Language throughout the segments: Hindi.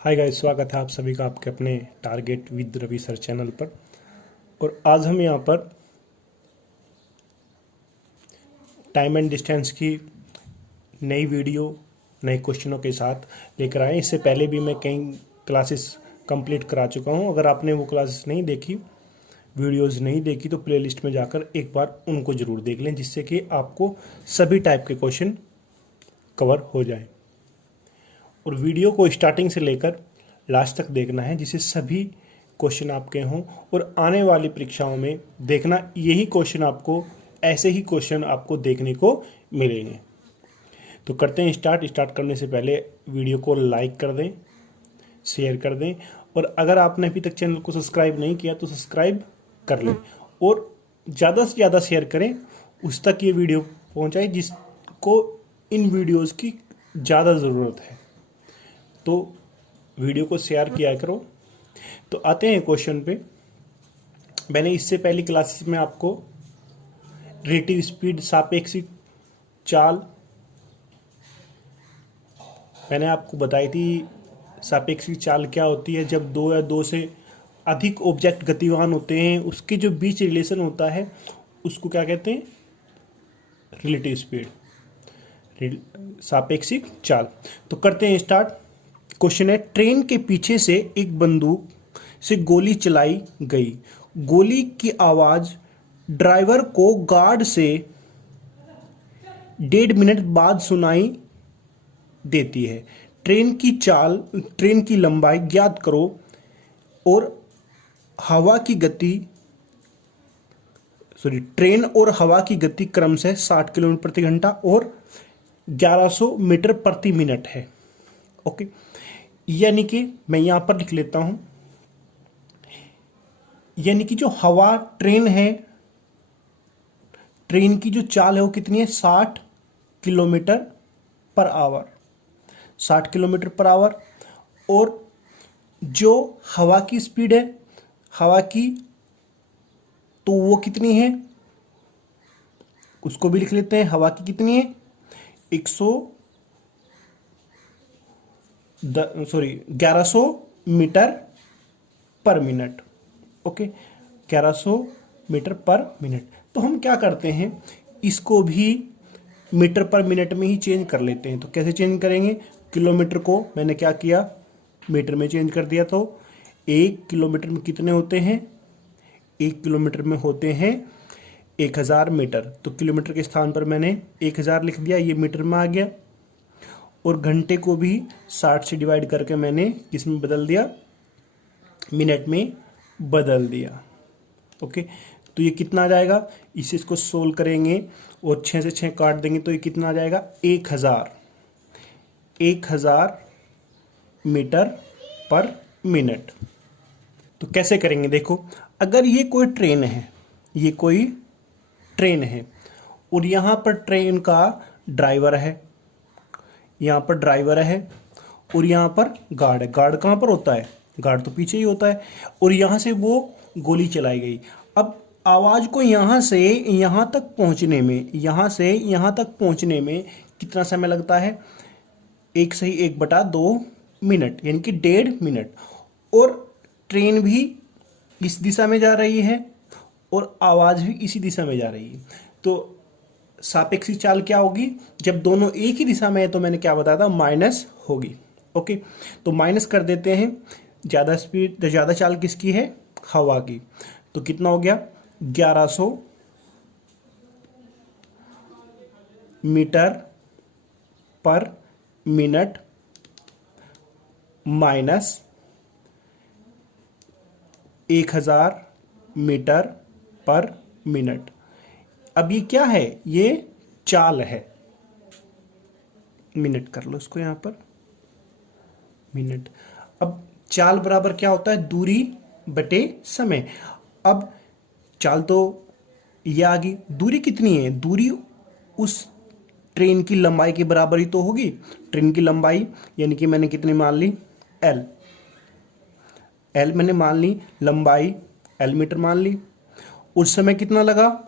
हाय गाइस, स्वागत है आप सभी का आपके अपने target with Ravi sir channel पर। और आज हम यहाँ पर टाइम एंड डिस्टेंस की नई वीडियो नए क्वेश्चनों के साथ लेकर आए। इससे पहले भी मैं कई क्लासेस कंप्लीट करा चुका हूँ। अगर आपने वो क्लासेस नहीं देखी, वीडियोस नहीं देखी, तो प्लेलिस्ट में जाकर एक बार उनको ज़रूर देख लें, जिससे कि आपको सभी टाइप के क्वेश्चन कवर हो जाए। और वीडियो को स्टार्टिंग से लेकर लास्ट तक देखना है, जिससे सभी क्वेश्चन आपके हों। और आने वाली परीक्षाओं में देखना, यही क्वेश्चन आपको, ऐसे ही क्वेश्चन आपको देखने को मिलेंगे। तो करते हैं स्टार्ट करने से पहले वीडियो को लाइक कर दें, शेयर कर दें, और अगर आपने अभी तक चैनल को सब्सक्राइब नहीं किया तो सब्सक्राइब कर लें और ज़्यादा से ज़्यादा शेयर करें, उस तक ये वीडियो पहुंचाए जिसको इन वीडियोस की ज़्यादा ज़रूरत है। तो वीडियो को शेयर किया करो। तो आते हैं क्वेश्चन पे। मैंने इससे पहली क्लासेस में आपको रिलेटिव स्पीड, सापेक्षिक चाल मैंने आपको बताई थी। सापेक्षिक चाल क्या होती है? जब दो या दो से अधिक ऑब्जेक्ट गतिमान होते हैं, उसके जो बीच रिलेशन होता है उसको क्या कहते हैं? रिलेटिव स्पीड, सापेक्षिक चाल। तो करते हैं स्टार्ट। क्वेश्चन है, ट्रेन के पीछे से एक बंदूक से गोली चलाई गई। गोली की आवाज ड्राइवर को गार्ड से 1.5 मिनट बाद सुनाई देती है। ट्रेन की लंबाई ज्ञात करो और हवा की गति ट्रेन और हवा की गति क्रमशः 60 किलोमीटर प्रति घंटा और 1100 मीटर प्रति मिनट है। ओके, यानी कि मैं यहां पर लिख लेता हूं, यानी कि जो हवा ट्रेन है, ट्रेन की जो चाल है वो कितनी है? 60 kilometre per hour, 60 kilometre per hour. और जो हवा की स्पीड है, हवा की, तो वो कितनी है? उसको भी लिख लेते हैं। हवा की कितनी है? 1100 metre per minute. Okay, 1100 metre per minute. तो हम क्या करते हैं, इसको भी मीटर पर मिनट में ही चेंज कर लेते हैं। तो कैसे चेंज करेंगे? किलोमीटर को मैंने क्या किया, मीटर में चेंज कर दिया। तो 1 किलोमीटर में कितने होते हैं? 1 किलोमीटर में होते हैं 1000 मीटर। तो किलोमीटर के स्थान पर मैंने 1000 लिख दिया, ये मीटर में आ गया। और घंटे को भी 60 से डिवाइड करके मैंने किसमें बदल दिया? मिनट में बदल दिया। ओके, तो ये कितना आ जाएगा? इसको सोल्व करेंगे और 6 से 6 काट देंगे तो ये कितना आ जाएगा? 1000 मीटर पर मिनट। तो कैसे करेंगे? देखो, अगर ये कोई ट्रेन है, ये कोई ट्रेन है और यहाँ पर ट्रेन का ड्राइवर है, यहाँ पर ड्राइवर है और यहाँ पर गार्ड है। गार्ड कहाँ पर होता है? गार्ड तो पीछे ही होता है। और यहाँ से वो गोली चलाई गई। अब आवाज़ को यहाँ से यहाँ तक पहुँचने में, यहाँ से यहाँ तक पहुँचने में कितना समय लगता है? 1/2 मिनट, यानी कि 1.5 मिनट। और ट्रेन भी इस दिशा में जा रही है और आवाज़ भी इसी दिशा में जा रही है। तो सापेक्षिक चाल क्या होगी? जब दोनों एक ही दिशा में है तो मैंने क्या बताया था? माइनस होगी। ओके, तो माइनस कर देते हैं। ज़्यादा स्पीड, ज़्यादा चाल किसकी है? हवा की। तो कितना हो गया? 1100 metre per minute minus 1000 metre per minute. अब ये क्या है? ये चाल है। मिनट कर लो इसको यहां पर, मिनट। अब चाल बराबर क्या होता है? दूरी बटे समय। अब चाल तो ये आ गई, दूरी कितनी है? दूरी उस ट्रेन की लंबाई के बराबर ही तो होगी। ट्रेन की लंबाई यानी कि मैंने कितनी मान ली? एल मैंने मान ली, लंबाई एल मीटर मान ली। उस समय कितना लगा?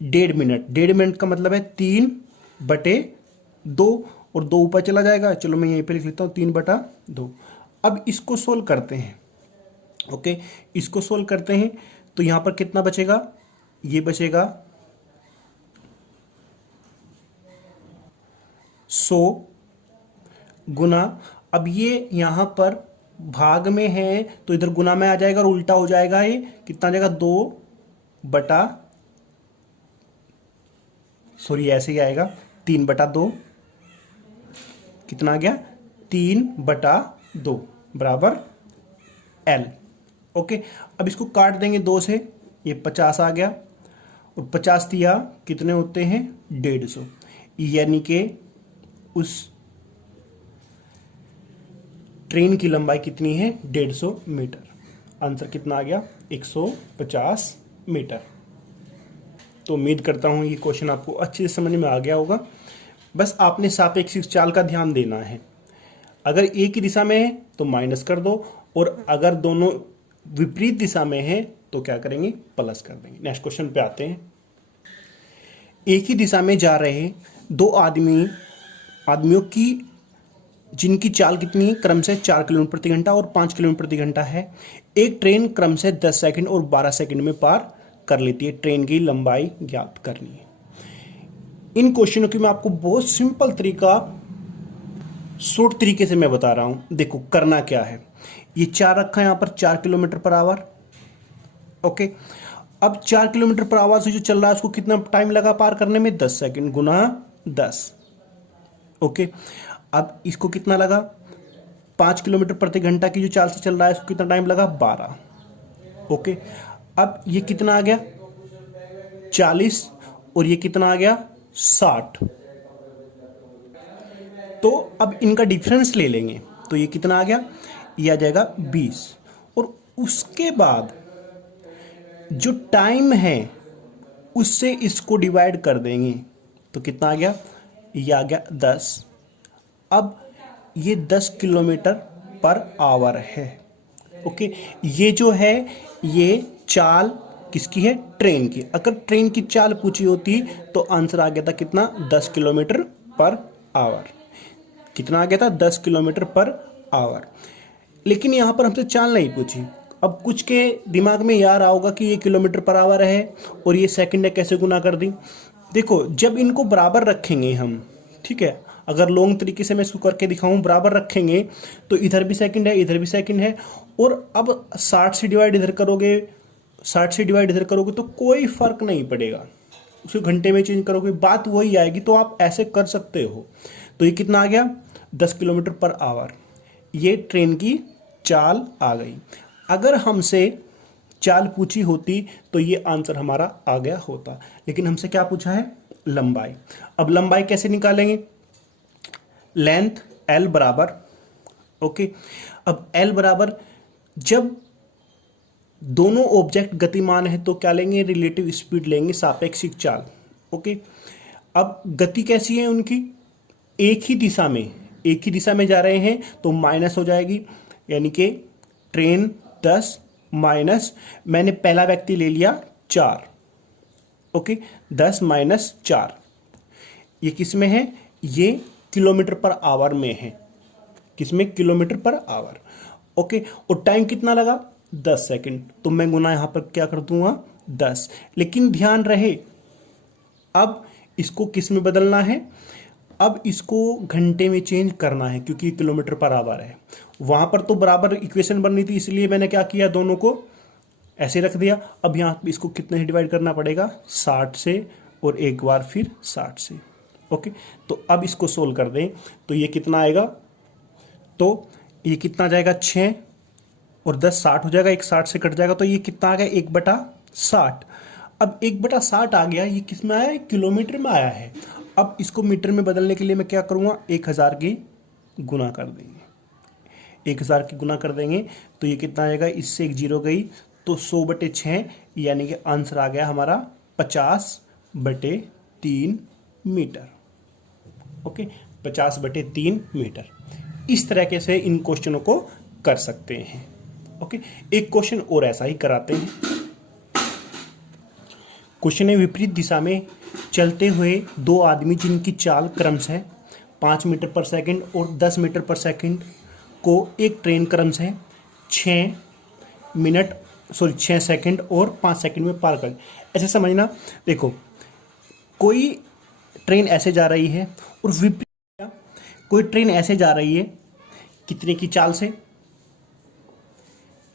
1.5 मिनट। 1.5 मिनट का मतलब है 3/2। और 2 ऊपर चला जाएगा। चलो मैं यहीं पे लिख लेता हूँ 3/2। अब इसको सोल्व करते हैं। ओके, इसको सोल्व करते हैं तो यहाँ पर कितना बचेगा, ये बचेगा 100 गुना, अब ये यहाँ पर भाग में है तो इधर गुना में आ जाएगा और उल्टा हो जाएगा, ये कितना आ जाएगा ऐसे ही आएगा 3/2। कितना आ गया 3/2 बराबर L। ओके, अब इसको काट देंगे 2 से, ये 50 आ गया और 50 दिया कितने होते हैं 150, यानी कि उस ट्रेन की लंबाई कितनी है 150 मीटर। आंसर कितना आ गया 150 मीटर। तो उम्मीद करता हूं ये क्वेश्चन आपको अच्छे से समझ में आ गया होगा। बस आपने सापेक्षिक चाल का ध्यान देना है। अगर एक ही दिशा में है तो माइनस कर दो, और अगर दोनों विपरीत दिशा में है तो क्या करेंगे प्लस कर देंगे। नेक्स्ट क्वेश्चन पे आते हैं। एक ही दिशा में जा रहे 2 आदमियों की जिनकी चाल कितनी है क्रमशः 4 किलोमीटर प्रति घंटा और 5 किलोमीटर प्रति घंटा है, एक ट्रेन क्रमशः 10 सेकंड और 12 सेकंड में पार कर लेती है। ट्रेन की लंबाई ज्ञात करनी है। इन क्वेश्चनों की मैं आपको बहुत सिंपल तरीका, शॉर्ट तरीके से मैं बता रहा हूं। देखो करना क्या है, ये 4 रखा है यहां पर 4 किलोमीटर पर आवर। ओके, अब 4 किलोमीटर पर आवर से जो चल रहा है उसको कितना टाइम लगा पार करने में 10 सेकंड गुना 10। ओके, अब इसको कितना लगा 5 किलोमीटर प्रति घंटा की जो चाल से चल रहा है इसको कितना टाइम लगा 12। ओके, अब ये कितना आ गया 40 और ये कितना आ गया 60। तो अब इनका डिफरेंस ले लेंगे तो ये कितना आ गया, ये आ जाएगा 20। और उसके बाद जो टाइम है उससे इसको डिवाइड कर देंगे तो कितना आ गया, ये आ गया 10। अब ये 10 किलोमीटर पर आवर है। ओके, ये जो है ये चाल किसकी है ट्रेन की। अगर ट्रेन की चाल पूछी होती तो आंसर आ गया था कितना 10 किलोमीटर पर आवर। कितना आ गया था 10 किलोमीटर पर आवर। लेकिन यहां पर हमसे चाल नहीं पूछी। अब कुछ के दिमाग में यार आओगा कि ये किलोमीटर पर आवर है और ये सेकंड है, कैसे गुना कर दी। देखो जब इनको बराबर रखेंगे हम, ठीक है, अगर लॉन्ग तरीके से मैं इसको करके दिखाऊं, बराबर रखेंगे तो इधर भी सेकंड है इधर भी सेकंड है, और अब 60 से डिवाइड इधर करोगे 60 से डिवाइड इधर करोगे तो कोई फर्क नहीं पड़ेगा। उसको घंटे में चेंज करोगे बात वही आएगी। तो आप ऐसे कर सकते हो। तो ये कितना आ गया 10 किलोमीटर पर आवर। ये ट्रेन की चाल आ गई। अगर हमसे चाल पूछी होती तो ये आंसर हमारा आ गया होता, लेकिन हमसे क्या पूछा है लंबाई। अब लंबाई कैसे निकालेंगे, लेंथ L बराबर, ओके, अब L बराबर जब दोनों ऑब्जेक्ट गतिमान है तो क्या लेंगे रिलेटिव स्पीड लेंगे, सापेक्षिक चाल। ओके, अब गति कैसी है उनकी, एक ही दिशा में जा रहे हैं तो माइनस हो जाएगी, यानी कि ट्रेन 10 माइनस, मैंने पहला व्यक्ति ले लिया 4। ओके, 10 माइनस 4 ये किस में है, ये किलोमीटर पर आवर में है। किसमें, किलोमीटर पर आवर। ओके, और टाइम कितना लगा 10 सेकंड, तो मैं गुना यहां पर क्या कर दूंगा 10। लेकिन ध्यान रहे अब इसको किस में बदलना है, अब इसको घंटे में चेंज करना है क्योंकि किलोमीटर पर आवर है। वहां पर तो बराबर इक्वेशन बननी थी, इसलिए मैंने क्या किया दोनों को ऐसे रख दिया। अब यहाँ इसको कितने से डिवाइड करना पड़ेगा 60 से, और एक बार फिर 60 से। ओके, तो अब इसको सोल्व कर दें तो ये कितना आएगा, तो ये कितना जाएगा 6 और 10 60 हो जाएगा, एक 60 से कट जाएगा तो ये कितना आ गया 1/60। अब 1/60 आ गया, ये किस में आया है किलोमीटर में आया है। अब इसको मीटर में बदलने के लिए मैं क्या करूँगा 1000 की गुना कर देंगे, 1000 की गुना कर देंगे तो ये कितना आएगा, इससे एक जीरो गई तो 100/6, यानी कि आंसर आ गया हमारा 50/3 मीटर। Okay, 50/3 metre. इस तरह से इन क्वेश्चनों को कर सकते हैं। ओके, एक क्वेश्चन और ऐसा ही कराते हैं। क्वेश्चन है विपरीत दिशा में चलते हुए 2 आदमी जिनकी चाल क्रमशः 5 मीटर पर सेकंड और 10 मीटर पर सेकंड को एक ट्रेन क्रमशः 6 सेकंड और 5 सेकंड में पार कर। ऐसे समझना, देखो कोई ट्रेन ऐसे जा रही है और विपरीत कोई ट्रेन ऐसे जा रही है, कितने की चाल से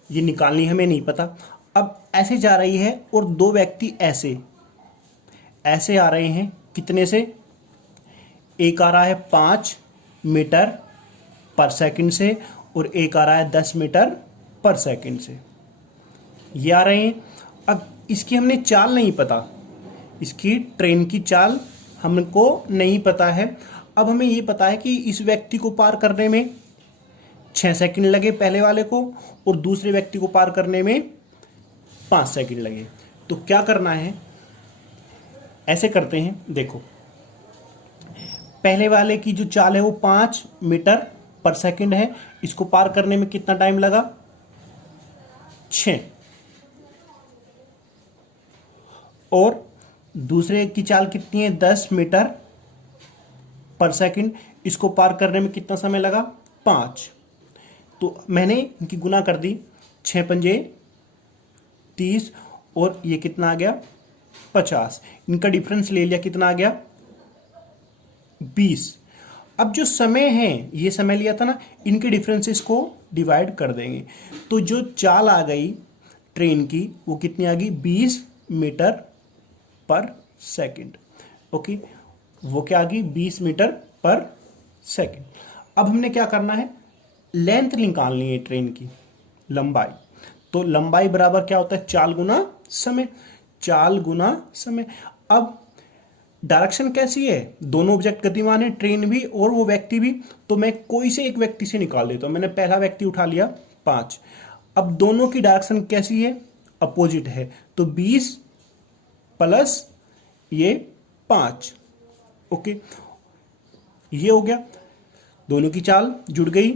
ये निकालनी हमें नहीं पता। अब ऐसे जा रही है और दो व्यक्ति ऐसे ऐसे आ रहे हैं, कितने से, एक आ रहा है 5 मीटर पर सेकंड से और एक आ रहा है 10 मीटर पर सेकंड से, ये आ रहे हैं। अब इसकी हमने चाल नहीं पता, इसकी ट्रेन की चाल हमको नहीं पता है। अब हमें ये पता है कि इस व्यक्ति को पार करने में 6 सेकंड लगे पहले वाले को और दूसरे व्यक्ति को पार करने में 5 सेकंड लगे। तो क्या करना है, ऐसे करते हैं, देखो पहले वाले की जो चाल है वो 5 मीटर पर सेकंड है, इसको पार करने में कितना टाइम लगा, 6। और दूसरे की चाल कितनी है, 10 मीटर पर सेकंड, इसको पार करने में कितना समय लगा, 5। तो मैंने इनकी गुना कर दी, 6 पंजे 30 और ये कितना आ गया, 50। इनका डिफरेंस ले लिया, कितना आ गया, 20। अब जो समय है, ये समय लिया था ना, इनके डिफरेंसेस को डिवाइड कर देंगे। तो जो चाल आ गई ट्रेन की वो कितनी आ गई, 20 मीटर पर सेकंड। ओके, वो क्या आ गई, 20 मीटर पर सेकंड। अब हमने क्या करना है, लेंथ निकालनी है ट्रेन की, लंबाई। तो लंबाई बराबर क्या होता है, चाल गुना समय, चाल गुना समय। अब डायरेक्शन कैसी है, दोनों ऑब्जेक्ट गतिमान है, ट्रेन भी और वो व्यक्ति भी, तो मैं कोई से एक व्यक्ति से निकाल देता हूं। मैंने पहला व्यक्ति उठा लिया 5। अब दोनों की डायरेक्शन कैसी है, अपोजिट है, तो 20 प्लस ये 5। ओके, ये हो गया, दोनों की चाल जुड़ गई,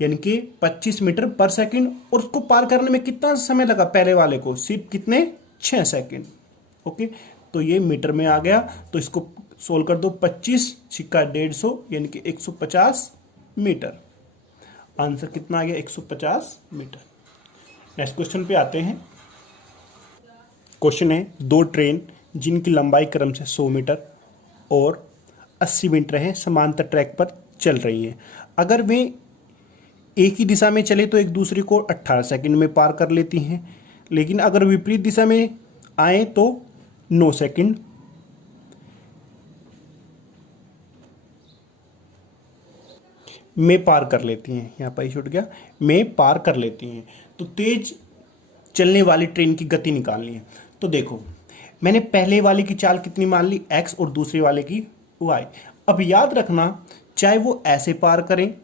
यानी कि 25 मीटर पर सेकंड। और उसको पार करने में कितना समय लगा, पहले वाले को सिर्फ कितने, 6 सेकंड। ओके, तो ये मीटर में आ गया, तो इसको सोल्व कर दो, 25 छिक्का 150 यानी कि 150 मीटर। आंसर कितना आ गया, 150 मीटर। नेक्स्ट क्वेश्चन पे आते हैं। क्वेश्चन है, दो ट्रेन जिनकी लंबाई क्रम से 100 मीटर और 80 मीटर है समांतर ट्रैक पर चल रही हैं। अगर वे एक ही दिशा में चले तो एक दूसरे को 18 सेकंड में पार कर लेती हैं, लेकिन अगर विपरीत दिशा में आए तो 9 सेकंड में पार कर लेती हैं। यहाँ पर छूट गया, में पार कर लेती हैं। तो तेज चलने वाली ट्रेन की गति निकालनी है। तो देखो, मैंने पहले वाले की चाल कितनी मान ली, x, और दूसरे वाले की y। अब याद रखना, चाहे वो ऐसे पार करें,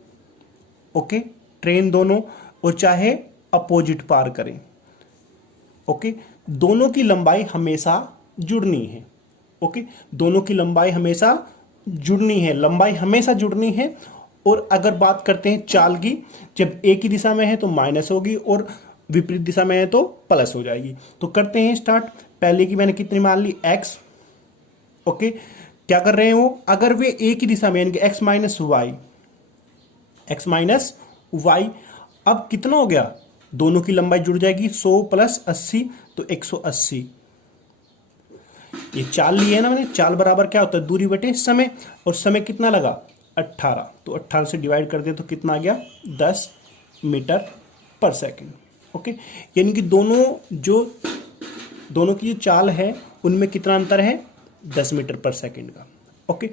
ओके, ट्रेन दोनों, और चाहे अपोजिट पार करें, ओके, दोनों की लंबाई हमेशा जुड़नी है। ओके, दोनों की लंबाई हमेशा जुड़नी है, लंबाई हमेशा जुड़नी है। और अगर बात करते हैं चाल की, जब एक ही दिशा में है तो माइनस होगी और विपरीत दिशा में है तो प्लस हो जाएगी। तो करते हैं स्टार्ट। पहले की मैंने कितनी मान ली, x। ओके, क्या कर रहे हैं वो, अगर वे एक ही दिशा में, यानी कि x माइनस वाई। अब कितना हो गया, दोनों की लंबाई जुड़ जाएगी, 100 प्लस 80 तो 180। ये चाल ली है ना मैंने, चाल बराबर क्या होता है, दूरी बटे समय, और समय कितना लगा, 18। तो 18 से डिवाइड कर दें तो कितना आ गया, 10 मीटर पर सेकंड। ओके, यानी कि दोनों की जो चाल है उनमें कितना अंतर है, 10 मीटर पर सेकंड का। ओके,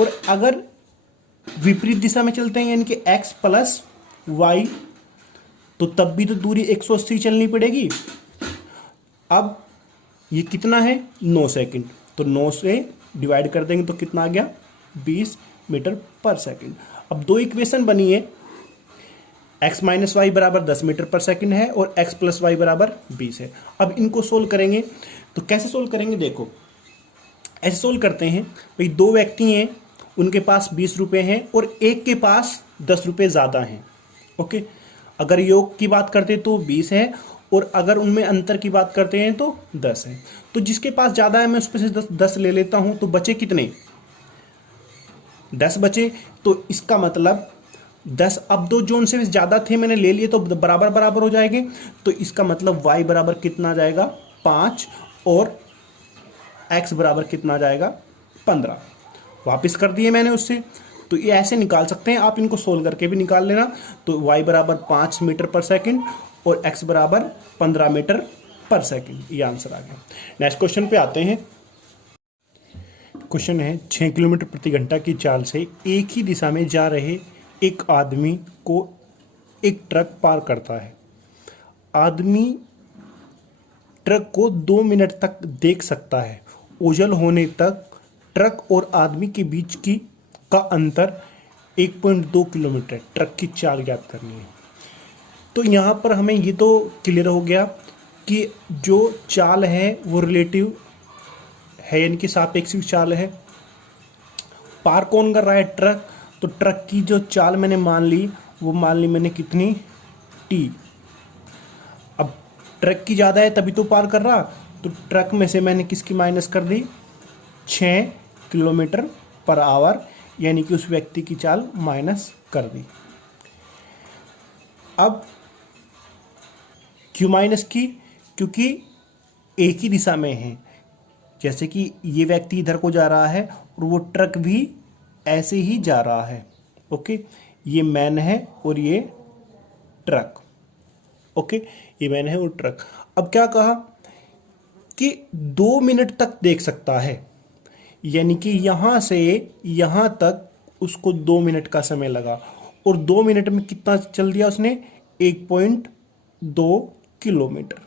और अगर विपरीत दिशा में चलते हैं, यानी कि x प्लस वाई, तो तब भी तो दूरी 180 चलनी पड़ेगी। अब ये कितना है, 9 सेकंड, तो 9 से डिवाइड कर देंगे तो कितना आ गया, 20 मीटर पर सेकंड। अब दो इक्वेशन बनी है, x माइनस वाई बराबर 10 मीटर पर सेकंड है और x प्लस वाई बराबर 20 है। अब इनको सोल्व करेंगे, तो कैसे सोल्व करेंगे, देखो ऐसे सोल्व करते हैं। भाई दो व्यक्ति हैं, उनके पास 20 रुपये हैं और एक के पास 10 रुपये ज़्यादा हैं। ओके, अगर योग की बात करते तो 20 है और अगर उनमें अंतर की बात करते हैं तो 10 है। तो जिसके पास ज़्यादा है मैं उस पर से 10 ले लेता हूँ, तो बचे कितने, 10 बचे, तो इसका मतलब 10, अब दो जोन से ज़्यादा थे मैंने ले लिए तो बराबर बराबर हो जाएंगे। तो इसका मतलब y बराबर कितना आ जाएगा 5 और x बराबर कितना आ जाएगा 15। वापस कर दिए मैंने उससे। तो ये ऐसे निकाल सकते हैं आप, इनको सोल्व करके भी निकाल लेना। तो y बराबर 5 मीटर पर सेकंड और x बराबर 15 मीटर पर सेकंड, ये आंसर आ गया। नेक्स्ट क्वेश्चन पे आते हैं। क्वेश्चन है 6 किलोमीटर प्रति घंटा की चाल से एक ही दिशा में जा रहे एक आदमी को एक ट्रक पार करता है। आदमी ट्रक को 2 मिनट तक देख सकता है। ओझल होने तक ट्रक और आदमी के बीच का अंतर 1.2 किलोमीटर। ट्रक की चाल ज्ञात करनी है। तो यहाँ पर हमें ये तो क्लियर हो गया कि जो चाल है वो रिलेटिव है, यानी कि सापेक्षिक चाल है। पार कौन कर रहा है? ट्रक। तो ट्रक की जो चाल मैंने मान ली, वो मान ली मैंने कितनी? t। अब ट्रक की ज़्यादा है तभी तो पार कर रहा, तो ट्रक में से मैंने किसकी माइनस कर दी? 6 किलोमीटर पर आवर, यानी कि उस व्यक्ति की चाल माइनस कर दी। अब क्यों माइनस की? क्योंकि एक ही दिशा में है। जैसे कि ये व्यक्ति इधर को जा रहा है और वो ट्रक भी ऐसे ही जा रहा है। ओके, ये मैन है और ये ट्रक। ओके, ये मैन है और ट्रक। अब क्या कहा कि 2 मिनट तक देख सकता है, यानी कि यहां से यहां तक उसको 2 मिनट का समय लगा। और 2 मिनट में कितना चल दिया उसने? 1.2 किलोमीटर।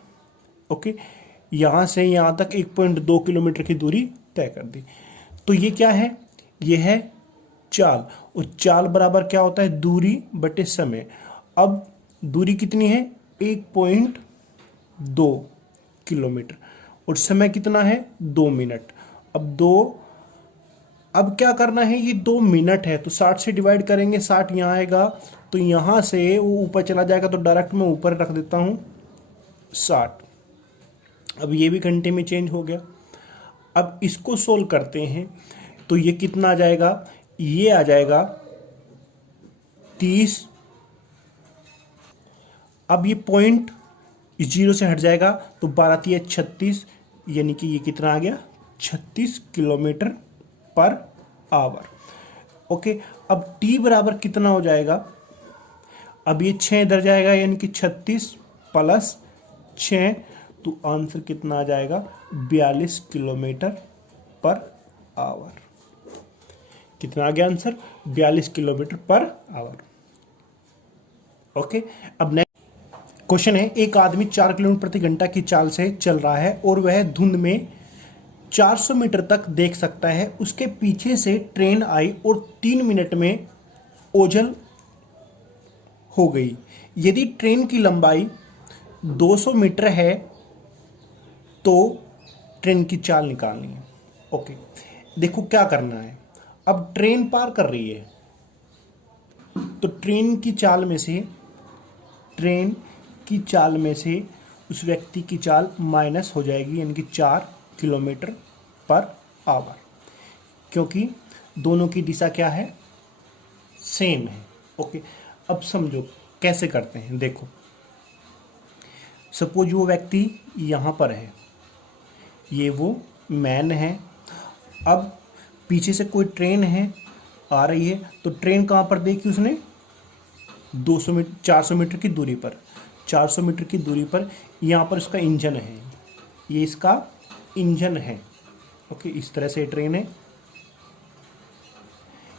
ओके, यहां से यहां तक 1.2 किलोमीटर की दूरी तय कर दी। तो ये क्या है? ये है चाल। और चाल बराबर क्या होता है? दूरी बटे समय। अब दूरी कितनी है? 1.2 किलोमीटर और समय कितना है? 2 मिनट। अब क्या करना है? ये 2 मिनट है तो 60 से डिवाइड करेंगे। 60 यहाँ आएगा तो यहाँ से वो ऊपर चला जाएगा, तो डायरेक्ट मैं ऊपर रख देता हूँ 60। अब ये भी घंटे में चेंज हो गया। अब इसको सोल्व करते हैं तो ये कितना आ जाएगा? ये आ जाएगा 30। अब ये पॉइंट इस 0 से हट जाएगा तो 12 3 36, यानी कि ये कितना आ गया? 36 किलोमीटर पर आवर। ओके, अब t बराबर कितना हो जाएगा? अब ये 6 इधर जाएगा, यानी कि 36 प्लस 6, तो आंसर कितना आ जाएगा? 42 किलोमीटर पर आवर। कितना आ गया answer? 42 kilometre per hour. Okay, अब नेक्स्ट क्वेश्चन है। एक आदमी 4 किलोमीटर प्रति घंटा की चाल से चल रहा है और वह धुंध में 400 मीटर तक देख सकता है। उसके पीछे से ट्रेन आई और 3 मिनट में ओझल हो गई। यदि ट्रेन की लंबाई 200 मीटर है तो ट्रेन की चाल निकालनी है। ओके, देखो क्या करना है। अब ट्रेन पार कर रही है तो ट्रेन की चाल में से उस व्यक्ति की चाल माइनस हो जाएगी, यानी कि 4 किलोमीटर पर आवर, क्योंकि दोनों की दिशा क्या है? सेम है। ओके, अब समझो कैसे करते हैं। देखो, सपोज वो व्यक्ति यहाँ पर है, ये वो मैन है। अब पीछे से कोई ट्रेन है आ रही है, तो ट्रेन कहाँ पर देखी उसने? 200 मीटर 400 मीटर की दूरी पर। 400 मीटर की दूरी पर यहाँ पर इसका इंजन है, ये इसका इंजन है। ओके, इस तरह से ट्रेन है,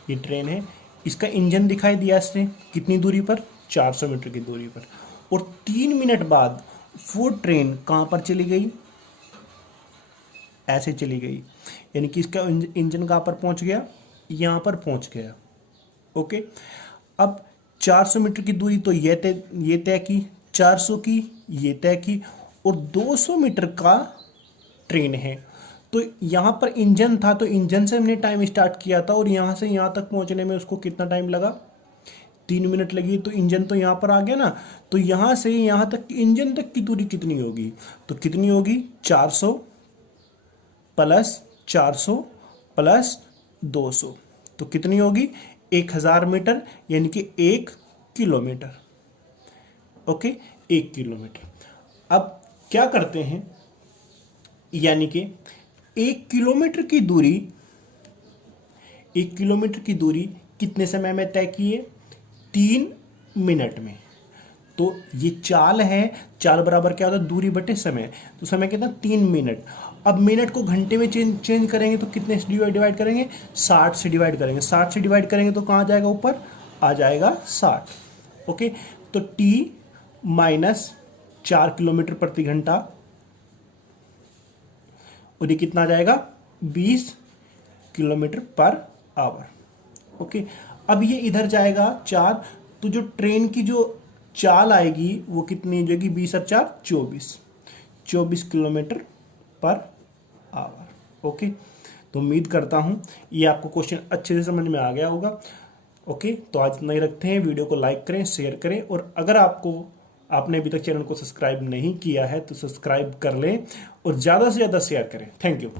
ये ट्रेन है, इसका इंजन दिखाई दिया इसने कितनी दूरी पर? 400 मीटर की दूरी पर। और 3 मिनट बाद वो ट्रेन कहाँ पर चली गई? ऐसे चली गई, यानी कि इसका इंजन कहाँ पर पहुँच गया? यहाँ पर पहुँच गया। ओके, अब 400 मीटर की दूरी तो ये तय की, 400 की ये तय की, और 200 मीटर का ट्रेन है। तो यहाँ पर इंजन था तो इंजन से हमने टाइम स्टार्ट किया था, और यहाँ से यहाँ तक पहुँचने में उसको कितना टाइम लगा? 3 मिनट लगी। तो इंजन तो यहाँ पर आ गया ना, तो यहाँ से यहाँ तक इंजन तक की दूरी कितनी होगी? तो कितनी होगी? 400 प्लस 400 प्लस 200, तो कितनी होगी 1000 मीटर यानी कि 1 किलोमीटर। Okay, 1 kilometre. अब क्या करते हैं, यानी कि 1 किलोमीटर की दूरी, 1 किलोमीटर की दूरी कितने समय में तय की है? 3 मिनट में। तो ये चाल है, चाल बराबर क्या होता है? दूरी बटे समय। तो समय कितना? 3 मिनट। अब मिनट को घंटे में चेंज करेंगे तो कितने से डिवाइड करेंगे? 60 से डिवाइड करेंगे। 60 से डिवाइड करेंगे तो कहाँ जाएगा? ऊपर आ जाएगा 60। ओके, तो t माइनस 4 किलोमीटर प्रति घंटा, और ये कितना आ जाएगा? 20 किलोमीटर पर आवर। ओके, अब ये इधर जाएगा 4, तो जो ट्रेन की जो चाल आएगी वो कितनी हो जाएगी? 20 और 4 24 किलोमीटर पर आवर। ओके, तो उम्मीद करता हूं ये आपको क्वेश्चन अच्छे से समझ में आ गया होगा। ओके, तो आज इतना ही रखते हैं। वीडियो को लाइक करें, शेयर करें, और अगर आपने अभी तक चैनल को सब्सक्राइब नहीं किया है तो सब्सक्राइब कर लें और ज़्यादा से ज़्यादा शेयर करें। Thank you.